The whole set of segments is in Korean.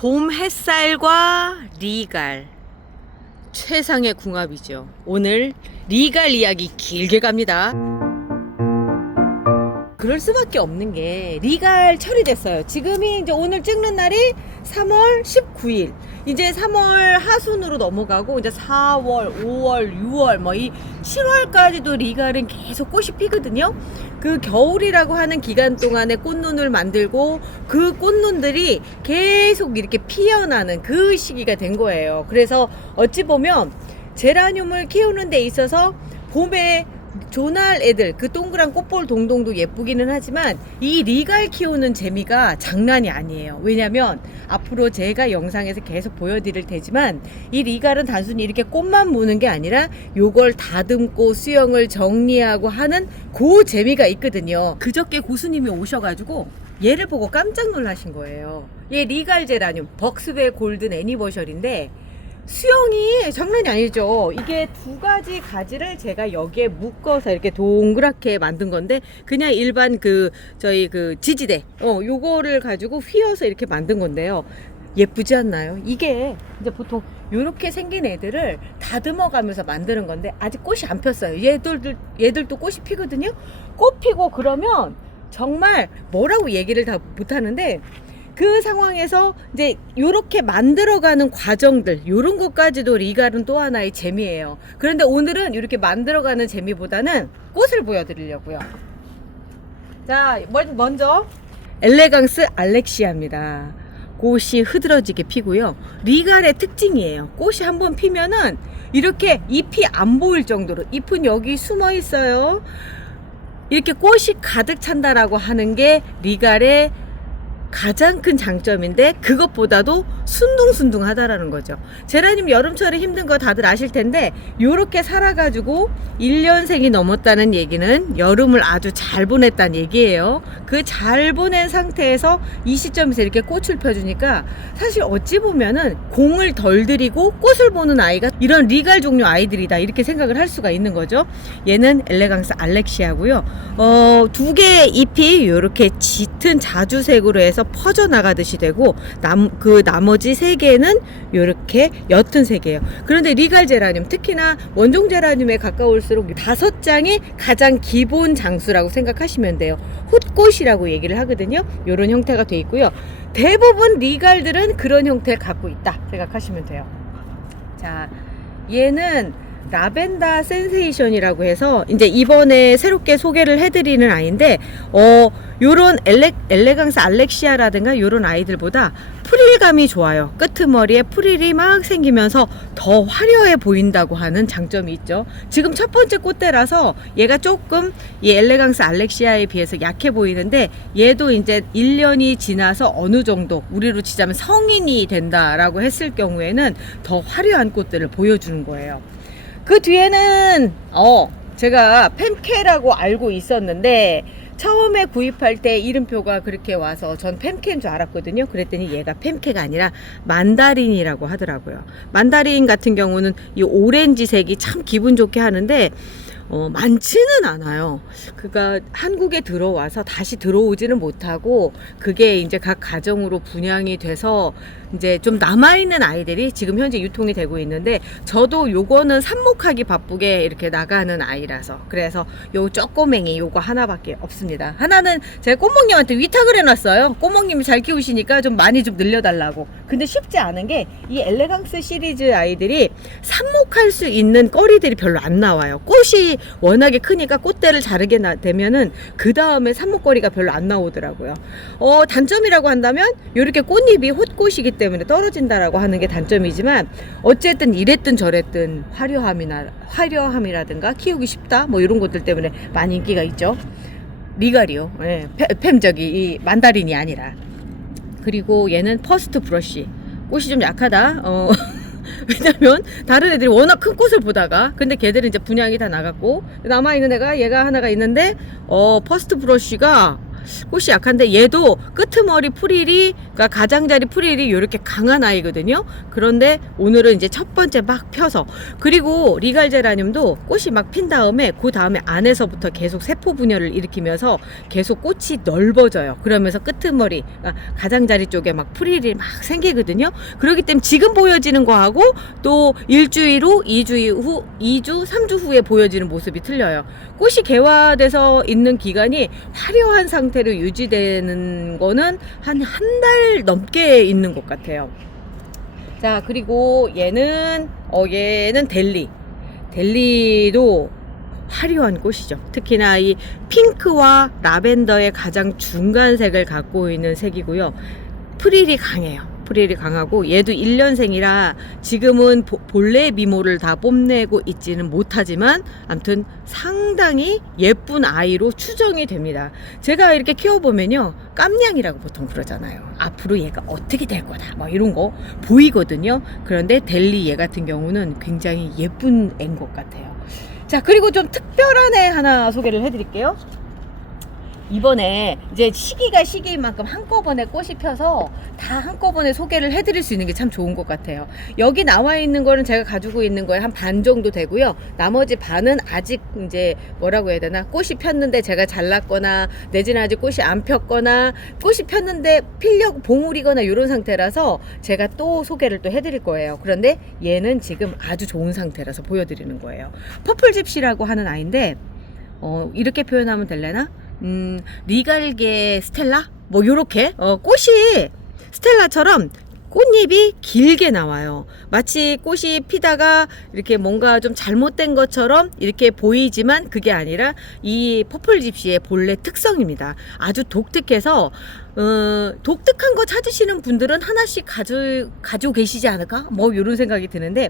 봄 햇살과 리갈 최상의 궁합이죠. 오늘 리갈 이야기 길게 갑니다. 그럴 수밖에 없는 게 리갈 철이 됐어요. 지금이 이제 오늘 찍는 날이 3월 19일. 이제 3월 하순으로 넘어가고 이제 4월, 5월, 6월 뭐 이 7월까지도 리갈은 계속 꽃이 피거든요. 그 겨울이라고 하는 기간 동안에 꽃눈을 만들고 그 꽃눈들이 계속 이렇게 피어나는 그 시기가 된 거예요. 그래서 어찌 보면 제라늄을 키우는 데 있어서 봄에 조날 애들 그 동그란 꽃볼 동동도 예쁘기는 하지만 이 리갈 키우는 재미가 장난이 아니에요. 왜냐면 앞으로 제가 영상에서 계속 보여드릴 테지만 이 리갈은 단순히 이렇게 꽃만 무는 게 아니라 요걸 다듬고 수영을 정리하고 하는 그 재미가 있거든요. 그저께 고수님이 오셔가지고 얘를 보고 깜짝 놀라신 거예요. 얘 리갈 제라늄 벅스베 골든 애니버셜인데 수영이 장난이 아니죠. 이게 두 가지 가지를 제가 여기에 묶어서 이렇게 동그랗게 만든 건데 그냥 일반 저희 지지대 요거를 가지고 휘어서 이렇게 만든 건데요. 예쁘지 않나요? 이게 이제 보통 요렇게 생긴 애들을 다듬어 가면서 만드는 건데 아직 꽃이 안 폈어요. 얘들도 꽃이 피거든요. 꽃 피고 그러면 정말 뭐라고 얘기를 다 못하는데 그 상황에서 이제 요렇게 만들어가는 과정들 요런 것까지도 리갈은 또 하나의 재미예요. 그런데 오늘은 이렇게 만들어가는 재미보다는 꽃을 보여드리려고요. 자, 먼저 엘레강스 알렉시아입니다. 꽃이 흐드러지게 피고요. 리갈의 특징이에요. 꽃이 한번 피면은 이렇게 잎이 안 보일 정도로, 잎은 여기 숨어 있어요. 이렇게 꽃이 가득 찬다라고 하는 게 리갈의 가장 큰 장점인데 그것보다도 순둥순둥하다라는 거죠. 제라늄 여름철에 힘든 거 다들 아실 텐데 요렇게 살아가지고 1년생이 넘었다는 얘기는 여름을 아주 잘 보냈다는 얘기예요. 그 잘 보낸 상태에서 이 시점에서 이렇게 꽃을 펴주니까 사실 어찌 보면은 공을 덜 들이고 꽃을 보는 아이가 이런 리갈 종류 아이들이다 이렇게 생각을 할 수가 있는 거죠. 얘는 엘레강스 알렉시아고요. 두 개의 잎이 요렇게 짙은 자주색으로 해서 퍼져나가듯이 되고 나머지 세 개는 이렇게 옅은 색이에요. 그런데 리갈 제라늄 특히나 원종 제라늄에 가까울수록 5장이 가장 기본 장수라고 생각하시면 돼요. 훗꽃이라고 얘기를 하거든요. 이런 형태가 돼 있고요. 대부분 리갈들은 그런 형태를 갖고 있다 생각하시면 돼요. 자, 얘는 라벤더 센세이션이라고 해서 이제 이번에 새롭게 소개를 해드리는 아이인데 요런 엘레강스 알렉시아라든가 요런 아이들보다 프릴감이 좋아요. 끄트머리에 프릴이 막 생기면서 더 화려해 보인다고 하는 장점이 있죠. 지금 첫 번째 꽃대라서 얘가 조금 이 엘레강스 알렉시아에 비해서 약해 보이는데 얘도 이제 1년이 지나서 어느 정도 우리로 치자면 성인이 된다라고 했을 경우에는 더 화려한 꽃들을 보여주는 거예요. 그 뒤에는 제가 펨케라고 알고 있었는데 처음에 구입할 때 이름표가 그렇게 와서 전 펨케인 줄 알았거든요. 그랬더니 얘가 펨케가 아니라 만다린이라고 하더라고요. 만다린 같은 경우는 이 오렌지색이 참 기분 좋게 하는데 많지는 않아요. 그러니까 한국에 들어와서 다시 들어오지는 못하고 그게 이제 각 가정으로 분양이 돼서 이제 좀 남아있는 아이들이 지금 현재 유통이 되고 있는데 저도 요거는 삽목하기 바쁘게 이렇게 나가는 아이라서 그래서 요 쪼꼬맹이 요거 하나밖에 없습니다. 하나는 제가 꽃멍님한테 위탁을 해놨어요. 꽃멍님이 잘 키우시니까 좀 많이 좀 늘려달라고. 근데 쉽지 않은 게 이 엘레강스 시리즈 아이들이 삽목할 수 있는 거리들이 별로 안 나와요. 꽃이 워낙에 크니까 꽃대를 자르게 되면은 그 다음에 삽목거리가 별로 안 나오더라고요. 단점이라고 한다면 이렇게 꽃잎이 홑꽃이기 때문에 떨어진다라고 하는 게 단점이지만 어쨌든 이랬든 저랬든 화려함이라든가 키우기 쉽다 뭐 이런 것들 때문에 많이 인기가 있죠. 리갈이요. 네, 이 만다린이 아니라. 그리고 얘는 퍼스트 브러쉬. 꽃이 좀 약하다. 왜냐면 다른 애들이 워낙 큰 꽃을 보다가 근데 걔들은 이제 분양이 다 나갔고 남아있는 애가 얘가 하나가 있는데 퍼스트 브러쉬가 꽃이 약한데 얘도 끄트머리 프릴이, 그러니까 가장자리 프릴이 이렇게 강한 아이거든요. 그런데 오늘은 이제 첫 번째 막 펴서, 그리고 리갈 제라늄도 꽃이 막 핀 다음에 그 다음에 안에서부터 계속 세포 분열을 일으키면서 계속 꽃이 넓어져요. 그러면서 끄트머리, 그러니까 가장자리 쪽에 막 프릴이 막 생기거든요. 그렇기 때문에 지금 보여지는 거하고 또 일주일 후, 2주, 3주 후에 보여지는 모습이 틀려요. 꽃이 개화돼서 있는 기간이 화려한 상태로 유지되는 거는 한 달 넘게 있는 것 같아요. 자, 그리고 얘는 델리도 화려한 꽃이죠. 특히나 이 핑크와 라벤더의 가장 중간색을 갖고 있는 색이고요. 프릴이 강해요. 프릴이 강하고 얘도 1년생이라 지금은 본래 미모를 다 뽐내고 있지는 못하지만 아무튼 상당히 예쁜 아이로 추정이 됩니다. 제가 이렇게 키워보면요, 깜냥이라고 보통 그러잖아요. 앞으로 얘가 어떻게 될 거다 뭐 이런 거 보이거든요. 그런데 델리 얘 같은 경우는 굉장히 예쁜 애인 것 같아요. 자, 그리고 좀 특별한 애 하나 소개를 해드릴게요. 이번에 이제 시기가 시기인 만큼 한꺼번에 꽃이 펴서 다 한꺼번에 소개를 해드릴 수 있는 게 참 좋은 것 같아요. 여기 나와 있는 거는 제가 가지고 있는 거에 한 반 정도 되고요. 나머지 반은 아직 이제 뭐라고 해야 되나, 꽃이 폈는데 제가 잘랐거나 내지는 아직 꽃이 안 폈거나 꽃이 폈는데 피려고 봉우리거나 이런 상태라서 제가 또 소개를 또 해드릴 거예요. 그런데 얘는 지금 아주 좋은 상태라서 보여드리는 거예요. 퍼플 집시라고 하는 아이인데 이렇게 표현하면 될래나? 리갈계 스텔라? 뭐 요렇게 꽃이 스텔라처럼 꽃잎이 길게 나와요. 마치 꽃이 피다가 이렇게 뭔가 좀 잘못된 것처럼 이렇게 보이지만 그게 아니라 이 퍼플 집시의 본래 특성입니다. 아주 독특해서 독특한 거 찾으시는 분들은 하나씩 가지고 계시지 않을까? 뭐 이런 생각이 드는데,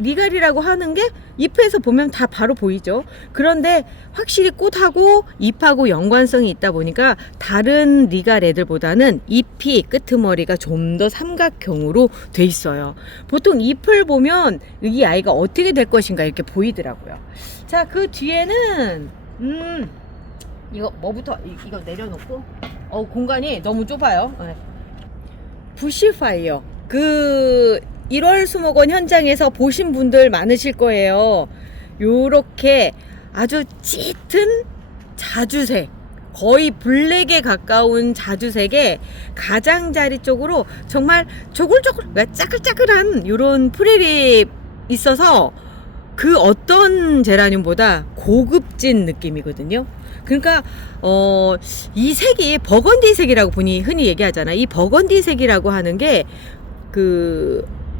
리갈이라고 하는 게 잎에서 보면 다 바로 보이죠. 그런데 확실히 꽃하고 잎하고 연관성이 있다 보니까 다른 리갈 애들보다는 잎이 끄트머리가 좀 더 삼각형으로 돼 있어요. 보통 잎을 보면 이 아이가 어떻게 될 것인가 이렇게 보이더라고요. 자, 그 뒤에는 이거 뭐부터 이거 내려놓고 공간이 너무 좁아요. 네. 부시파이어, 1월 수목원 현장에서 보신 분들 많으실 거예요. 요렇게 아주 짙은 자주색, 거의 블랙에 가까운 자주색에 가장자리 쪽으로 정말 조글조글, 그러니까 짜글짜글한 요런 프릴이 있어서 그 어떤 제라늄보다 고급진 느낌이거든요. 그러니까 이 색이 버건디 색이라고 흔히 얘기하잖아. 이 버건디 색이라고 하는 게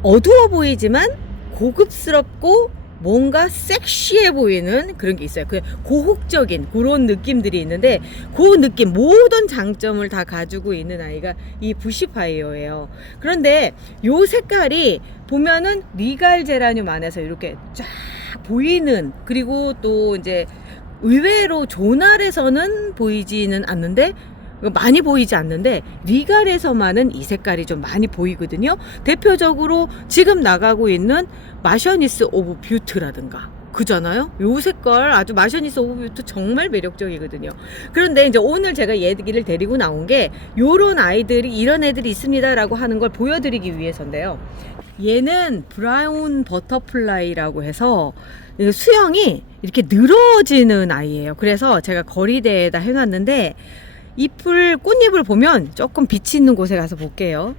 어두워 보이지만 고급스럽고 뭔가 섹시해 보이는 그런 게 있어요. 고혹적인 그런 느낌들이 있는데 그 느낌, 모든 장점을 다 가지고 있는 아이가 이 부시파이어예요. 그런데 요 색깔이 보면은 리갈 제라늄 안에서 이렇게 쫙 보이는, 그리고 또 이제 의외로 조날에서는 보이지는 않는데, 많이 보이지 않는데 리갈에서만은 이 색깔이 좀 많이 보이거든요. 대표적으로 지금 나가고 있는 마셔니스 오브 뷰트라든가 그잖아요. 요 색깔 아주 마셔니스 오브 뷰트 정말 매력적이거든요. 그런데 이제 오늘 제가 얘기를 데리고 나온 게 요런 아이들이, 이런 애들이 있습니다 라고 하는 걸 보여드리기 위해서인데요. 얘는 브라운 버터플라이라고 해서 수영이 이렇게 늘어지는 아이예요. 그래서 제가 거리대에다 해놨는데 꽃잎을 보면 조금 빛이 있는 곳에 가서 볼게요.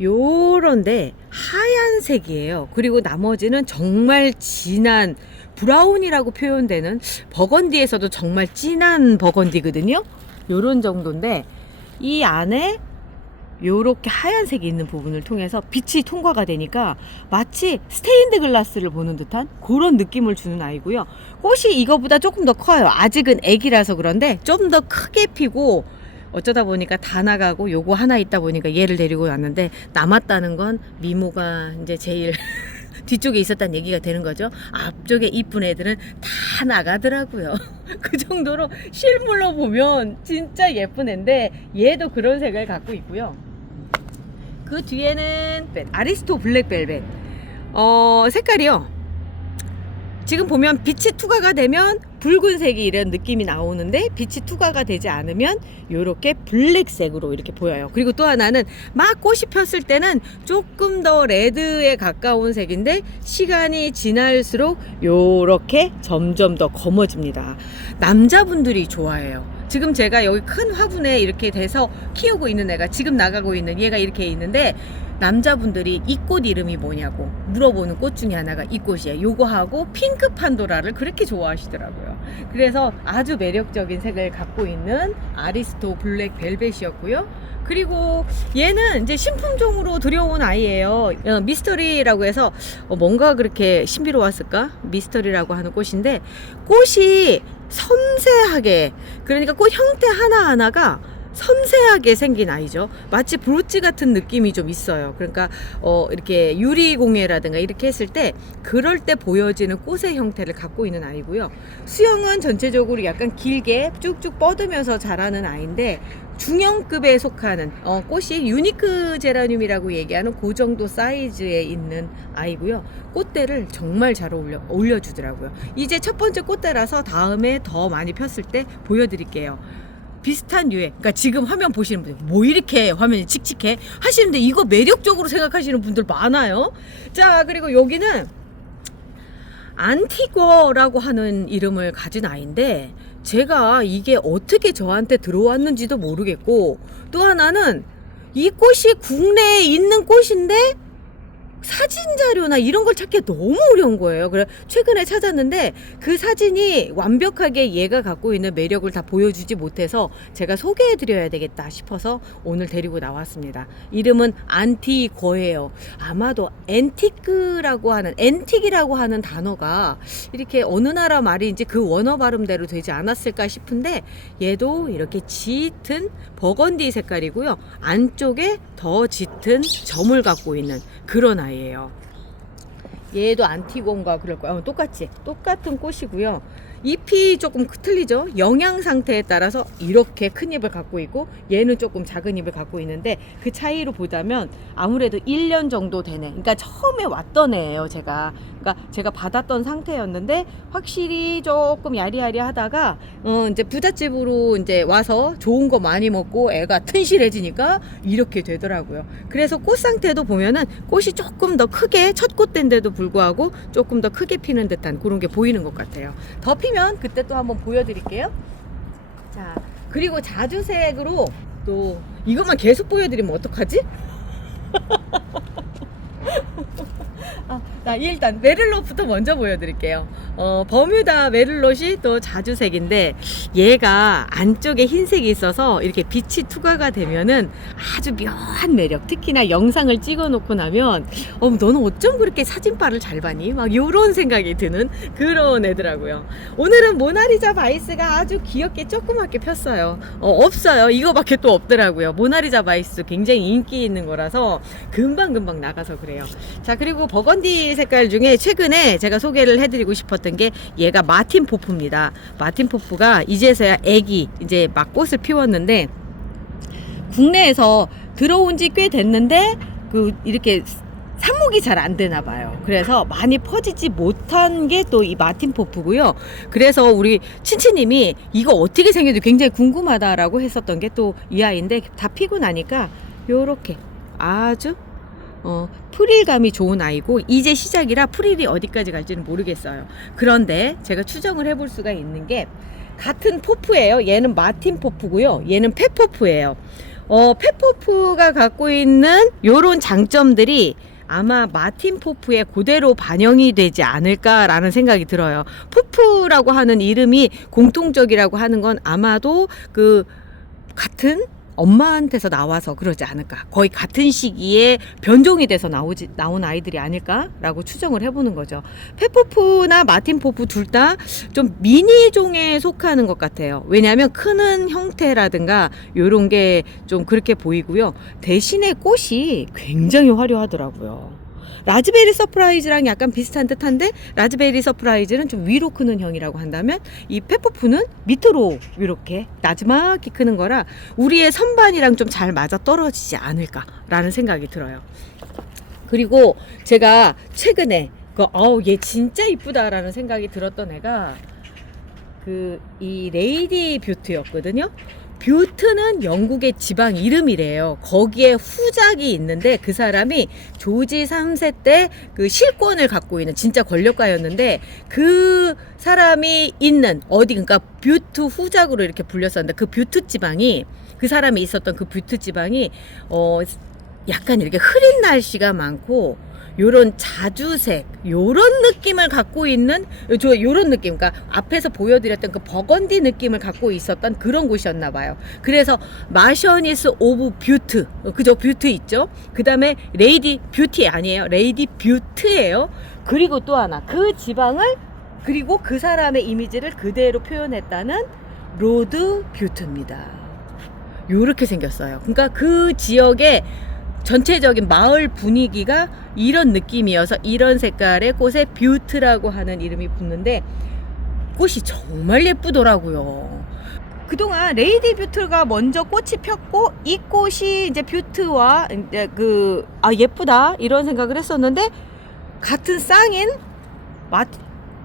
요런데 하얀색이에요. 그리고 나머지는 정말 진한 브라운이라고 표현되는, 버건디에서도 정말 진한 버건디거든요. 요런 정도인데 이 안에 요렇게 하얀색이 있는 부분을 통해서 빛이 통과가 되니까 마치 스테인드 글라스를 보는 듯한 그런 느낌을 주는 아이고요. 꽃이 이거보다 조금 더 커요. 아직은 애기라서 그런데 좀 더 크게 피고, 어쩌다 보니까 다 나가고 요거 하나 있다 보니까 얘를 데리고 왔는데, 남았다는 건 미모가 이제 제일 뒤쪽에 있었다는 얘기가 되는 거죠. 앞쪽에 이쁜 애들은 다 나가더라고요. 그 정도로 실물로 보면 진짜 예쁜 애인데 얘도 그런 색을 갖고 있고요. 그 뒤에는 아리스토 블랙벨벳. 색깔이요, 지금 보면 빛이 투과가 되면 붉은색이 이런 느낌이 나오는데 빛이 투과가 되지 않으면 이렇게 블랙색으로 이렇게 보여요. 그리고 또 하나는 막 꽃이 폈을 때는 조금 더 레드에 가까운 색인데 시간이 지날수록 이렇게 점점 더 검어집니다. 남자분들이 좋아해요. 지금 제가 여기 큰 화분에 이렇게 돼서 키우고 있는 애가 지금 나가고 있는 얘가 이렇게 있는데 남자분들이 이 꽃 이름이 뭐냐고 물어보는 꽃 중에 하나가 이 꽃이에요. 요거하고 핑크 판도라를 그렇게 좋아하시더라고요. 그래서 아주 매력적인 색을 갖고 있는 아리스토 블랙 벨벳이었고요. 그리고 얘는 이제 신품종으로 들여온 아이예요. 미스터리라고 해서 뭔가 그렇게 신비로웠을까? 미스터리라고 하는 꽃인데 꽃이 섬세하게, 그러니까 꽃 형태 하나하나가 섬세하게 생긴 아이죠. 마치 브로치 같은 느낌이 좀 있어요. 그러니까 이렇게 유리공예라든가 이렇게 했을 때 그럴 때 보여지는 꽃의 형태를 갖고 있는 아이고요. 수영은 전체적으로 약간 길게 쭉쭉 뻗으면서 자라는 아이인데 중형급에 속하는 꽃이 유니크 제라늄이라고 얘기하는 그 정도 사이즈에 있는 아이고요. 꽃대를 정말 잘 올려주더라고요. 이제 첫 번째 꽃대라서 다음에 더 많이 폈을 때 보여드릴게요. 비슷한 유해. 그러니까 지금 화면 보시는 분들 뭐 이렇게 화면이 칙칙해 하시는데 이거 매력적으로 생각하시는 분들 많아요. 자, 그리고 여기는 안티거라고 하는 이름을 가진 아이인데 제가 이게 어떻게 저한테 들어왔는지도 모르겠고, 또 하나는 이 꽃이 국내에 있는 꽃인데 사진 자료나 이런 걸 찾기 너무 어려운 거예요. 그래 최근에 찾았는데 그 사진이 완벽하게 얘가 갖고 있는 매력을 다 보여주지 못해서 제가 소개해 드려야 되겠다 싶어서 오늘 데리고 나왔습니다. 이름은 안티거예요. 아마도 앤틱이라고 하는 단어가 이렇게 어느 나라 말인지 그 원어 발음대로 되지 않았을까 싶은데 얘도 이렇게 짙은 버건디 색깔이고요. 안쪽에 더 짙은 점을 갖고 있는 그런 아이예요. 얘도 안티곤가 그럴 거야. 똑같은 꽃이고요. 잎이 조금 틀리죠. 영양 상태에 따라서 이렇게 큰 잎을 갖고 있고 얘는 조금 작은 잎을 갖고 있는데 그 차이로 보자면 아무래도 1년 정도 되네. 그러니까 처음에 왔던 애예요. 제가 받았던 상태였는데 확실히 조금 야리야리하다가 이제 부잣집으로 이제 와서 좋은 거 많이 먹고 애가 튼실해지니까 이렇게 되더라고요. 그래서 꽃 상태도 보면은 꽃이 조금 더 크게 첫 꽃대인데도 불구하고 조금 더 크게 피는 듯한 그런 게 보이는 것 같아요. 더 피면 그때 또 한번 보여드릴게요. 자, 그리고 자주색으로 또 이것만 계속 보여드리면 어떡하지? 나 일단 메릴롯부터 먼저 보여드릴게요. 버뮤다 메릴롯이 또 자주색인데 얘가 안쪽에 흰색이 있어서 이렇게 빛이 투과가 되면은 아주 묘한 매력. 특히나 영상을 찍어 놓고 나면 너는 어쩜 그렇게 사진빨을 잘 봐니? 막 요런 생각이 드는 그런 애더라고요. 오늘은 모나리자 바이스가 아주 귀엽게 조그맣게 폈어요. 없어요. 이거밖에 또 없더라고요. 모나리자 바이스 굉장히 인기 있는 거라서 금방 나가서 그래요. 자, 그리고 버건디 색깔 중에 최근에 제가 소개를 해드리고 싶었던 게 얘가 마틴 포프입니다. 마틴 포프가 이제서야 애기 이제 막 꽃을 피웠는데 국내에서 들어온 지 꽤 됐는데 이렇게 삽목이 잘 안 되나 봐요. 그래서 많이 퍼지지 못한 게 또 이 마틴 포프고요. 그래서 우리 친치님이 이거 어떻게 생겨도 굉장히 궁금하다라고 했었던 게 또 이 아이인데 다 피고 나니까 요렇게 아주 프릴감이 좋은 아이고 이제 시작이라 프릴이 어디까지 갈지는 모르겠어요. 그런데 제가 추정을 해볼 수가 있는 게 같은 포프예요. 얘는 마틴 포프고요. 얘는 펫포프예요. 펫포프가 갖고 있는 요런 장점들이 아마 마틴 포프에 그대로 반영이 되지 않을까라는 생각이 들어요. 포프라고 하는 이름이 공통적이라고 하는 건 아마도 같은 엄마한테서 나와서 그러지 않을까. 거의 같은 시기에 변종이 돼서 나온 아이들이 아닐까라고 추정을 해보는 거죠. 펫포프나 마틴 포프 둘 다 좀 미니종에 속하는 것 같아요. 왜냐하면 크는 형태라든가 요런 게 좀 그렇게 보이고요. 대신에 꽃이 굉장히 화려하더라고요. 라즈베리 서프라이즈랑 약간 비슷한 듯한데 라즈베리 서프라이즈는 좀 위로 크는 형이라고 한다면 이 펫포프는 밑으로 이렇게 나지막히 크는 거라 우리의 선반이랑 좀 잘 맞아 떨어지지 않을까라는 생각이 들어요. 그리고 제가 최근에 얘 진짜 이쁘다라는 생각이 들었던 애가 이 레이디 뷰트였거든요. 뷰트는 영국의 지방 이름이래요. 거기에 후작이 있는데 그 사람이 조지 3세 때 그 실권을 갖고 있는 진짜 권력가였는데 그 사람이 있는 어디 그러니까 뷰트 후작으로 이렇게 불렸었는데 그 뷰트 지방이 그 사람이 있었던 그 뷰트 지방이 약간 이렇게 흐린 날씨가 많고 요런 자주색 요런 느낌을 갖고 있는 요런 느낌 그러니까 앞에서 보여드렸던 그 버건디 느낌을 갖고 있었던 그런 곳이었나 봐요. 그래서 마셔니스 오브 뷰트 그죠? 뷰트 있죠? 그 다음에 레이디 뷰티 아니에요. 레이디 뷰트예요. 그리고 또 하나 그 지방을 그리고 그 사람의 이미지를 그대로 표현했다는 로드 뷰트입니다. 요렇게 생겼어요. 그러니까 그 지역에 전체적인 마을 분위기가 이런 느낌이어서 이런 색깔의 꽃에 뷰트라고 하는 이름이 붙는데 꽃이 정말 예쁘더라고요. 그동안 레이디 뷰트가 먼저 꽃이 폈고 이 꽃이 이제 뷰트와 이제 예쁘다 이런 생각을 했었는데 같은 쌍인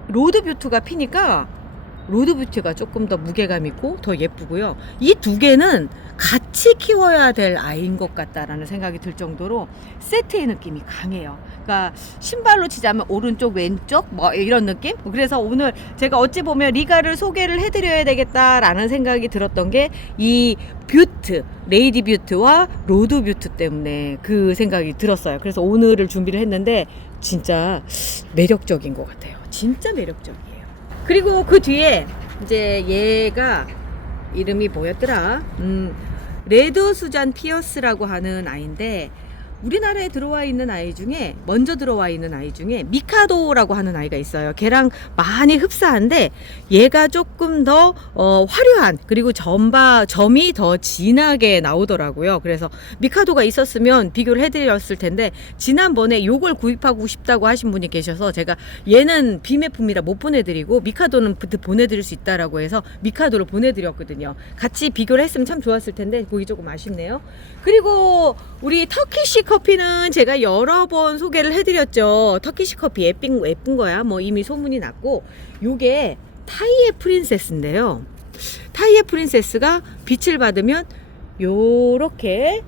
로드 뷰트가 피니까 로드 뷰티가 조금 더 무게감 있고 더 예쁘고요. 이 두 개는 같이 키워야 될 아이인 것 같다라는 생각이 들 정도로 세트의 느낌이 강해요. 그러니까 신발로 치자면 오른쪽 왼쪽 뭐 이런 느낌. 그래서 오늘 제가 어찌 보면 리가를 소개를 해드려야 되겠다라는 생각이 들었던 게 이 뷰트 레이디 뷰트와 로드 뷰트 때문에 그 생각이 들었어요. 그래서 오늘을 준비를 했는데 진짜 매력적인 것 같아요. 진짜 매력적이에요. 그리고 그 뒤에 이제 얘가 이름이 뭐였더라? 레드 수잔 피어스라고 하는 아이인데 우리나라에 들어와 있는 아이 중에 먼저 들어와 있는 아이 중에 미카도라고 하는 아이가 있어요. 걔랑 많이 흡사한데 얘가 조금 더 화려한 그리고 점이 더 진하게 나오더라고요. 그래서 미카도가 있었으면 비교를 해드렸을 텐데 지난번에 요걸 구입하고 싶다고 하신 분이 계셔서 제가 얘는 비매품이라 못 보내드리고 미카도는 보내드릴 수 있다라고 해서 미카도를 보내드렸거든요. 같이 비교를 했으면 참 좋았을 텐데 그게 조금 아쉽네요. 그리고 우리 터키시 커피는 제가 여러 번 소개를 해드렸죠. 터키시 커피 예쁜 거야. 뭐 이미 소문이 났고 요게 타이의 프린세스인데요. 타이의 프린세스가 빛을 받으면 요렇게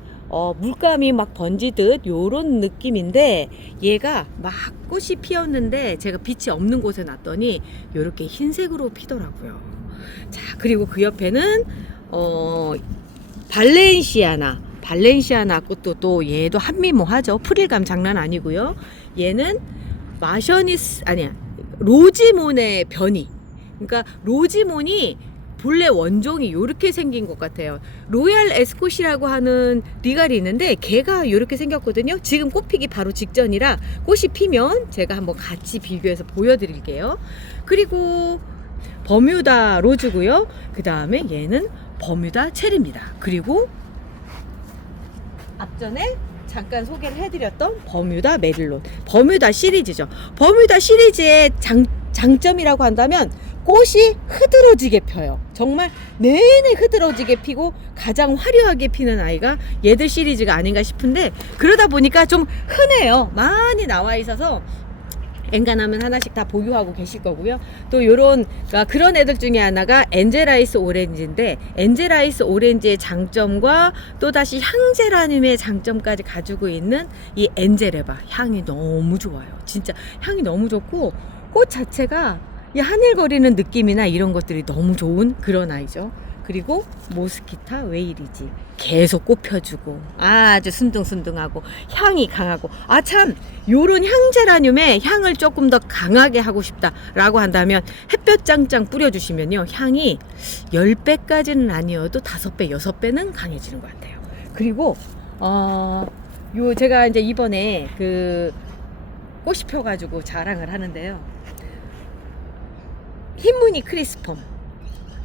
물감이 막 번지듯 요런 느낌인데 얘가 막 꽃이 피었는데 제가 빛이 없는 곳에 놨더니 요렇게 흰색으로 피더라고요. 자 그리고 그 옆에는 발렌시아나 꽃도 또 얘도 한미모하죠. 프릴감 장난 아니고요. 얘는 로지몬의 변이. 그러니까 로지몬이 본래 원종이 이렇게 생긴 것 같아요. 로얄 에스콧이라고 하는 리갈이 있는데 걔가 이렇게 생겼거든요. 지금 꽃피기 바로 직전이라 꽃이 피면 제가 한번 같이 비교해서 보여드릴게요. 그리고 버뮤다 로즈고요. 그 다음에 얘는 버뮤다 체리입니다. 그리고 앞전에 잠깐 소개를 해드렸던 버뮤다 메릴론 버뮤다 시리즈죠. 버뮤다 시리즈의 장점이라고 한다면 꽃이 흐드러지게 펴요. 정말 내내 흐드러지게 피고 가장 화려하게 피는 아이가 얘들 시리즈가 아닌가 싶은데 그러다 보니까 좀 흔해요. 많이 나와 있어서 엔간하면 하나씩 다 보유하고 계실 거고요. 또 요런 그런 애들 중에 하나가 엔젤아이스 오렌지인데 엔젤아이스 오렌지의 장점과 또다시 향제라늄의 장점까지 가지고 있는 이 엔젤에바 향이 너무 좋아요. 진짜 향이 너무 좋고 꽃 자체가 이 하늘거리는 느낌이나 이런 것들이 너무 좋은 그런 아이죠. 그리고 모스키타 웨이리지 계속 꽃 펴주고 아주 순둥순둥하고 향이 강하고 참 요런 향제라늄의 향을 조금 더 강하게 하고 싶다 라고 한다면 햇볕 짱짱 뿌려주시면요 향이 10배까지는 아니어도 5배 6배는 강해지는 것 같아요. 그리고 제가 이제 이번에 꽃이 펴가지고 자랑을 하는데요. 흰무늬 크리스펌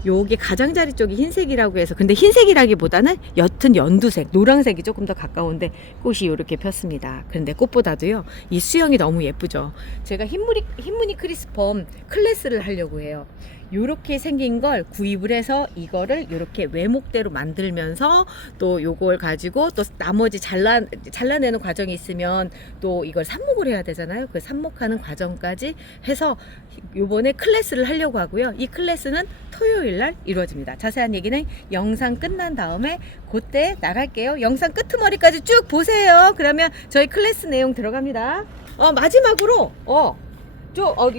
요게 가장자리 쪽이 흰색이라고 해서 근데 흰색이라기보다는 옅은 연두색 노란색이 조금 더 가까운데 꽃이 이렇게 폈습니다. 그런데 꽃보다도요 이 수영이 너무 예쁘죠. 제가 흰무늬 크리스펌 클래스를 하려고 해요. 요렇게 생긴 걸 구입을 해서 이거를 요렇게 외목대로 만들면서 또 요걸 가지고 또 나머지 잘라내는 과정이 있으면 또 이걸 삽목을 해야 되잖아요. 그 삽목하는 과정까지 해서 요번에 클래스를 하려고 하고요. 이 클래스는 토요일 날 이루어집니다. 자세한 얘기는 영상 끝난 다음에 그때 나갈게요. 영상 끄트머리까지 쭉 보세요. 그러면 저희 클래스 내용 들어갑니다. 마지막으로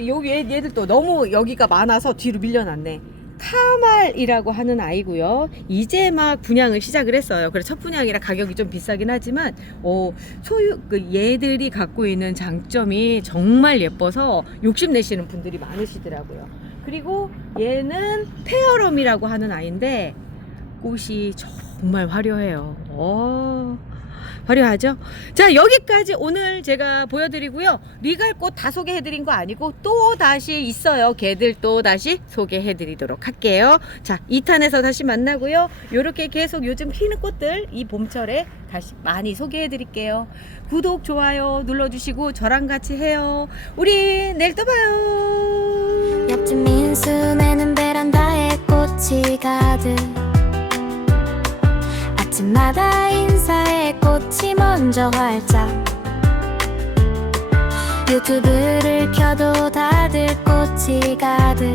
여기 얘들도 너무 여기가 많아서 뒤로 밀려났네. 카말이라고 하는 아이고요. 이제 막 분양을 시작을 했어요. 그래서 첫 분양이라 가격이 좀 비싸긴 하지만 얘들이 갖고 있는 장점이 정말 예뻐서 욕심내시는 분들이 많으시더라고요. 그리고 얘는 페어럼이라고 하는 아이인데 꽃이 정말 화려해요. 화려하죠? 자, 여기까지 오늘 제가 보여드리고요. 리갈꽃 다 소개해드린 거 아니고 또 다시 있어요. 걔들 또 다시 소개해드리도록 할게요. 자, 2탄에서 다시 만나고요. 요렇게 계속 요즘 피는 꽃들 이 봄철에 다시 많이 소개해드릴게요. 구독, 좋아요 눌러주시고 저랑 같이 해요. 우리 내일 또 봐요. 옆집 민수네는 베란다에 꽃이 가득 아침마다 인사에 꽃이 먼저 활짝 유튜브를 켜도 다들 꽃이 가득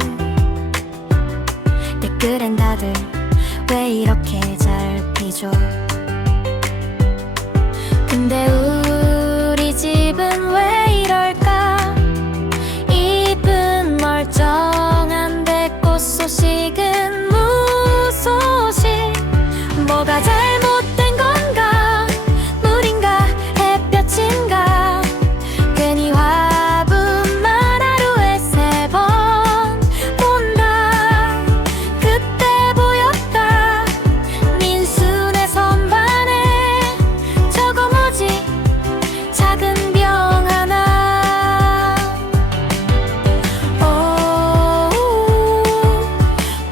댓글엔 다들 왜 이렇게 잘 피죠 근데 우리 집은 왜 이럴까 이쁜 멀쩡한데 꽃 소식은 무소식 뭐가 잘못된 건가 물인가 햇볕인가 괜히 화분만 하루에 3번 본다 그때 보였다 민수네 선반에 저거 뭐지 작은 병 하나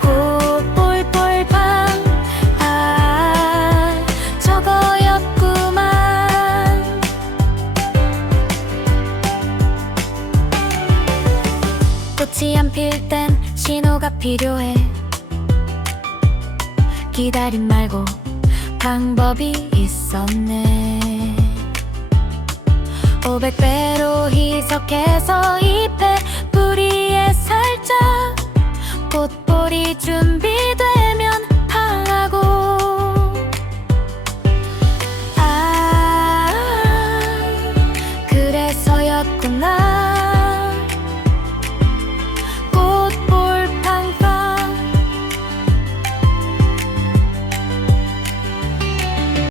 꽃 폴폴팡 저거였구만 꽃이 안 필 땐 신호가 필요해 기다림 말고 방법이 있었네 500배로 희석해서 잎에 뿌리에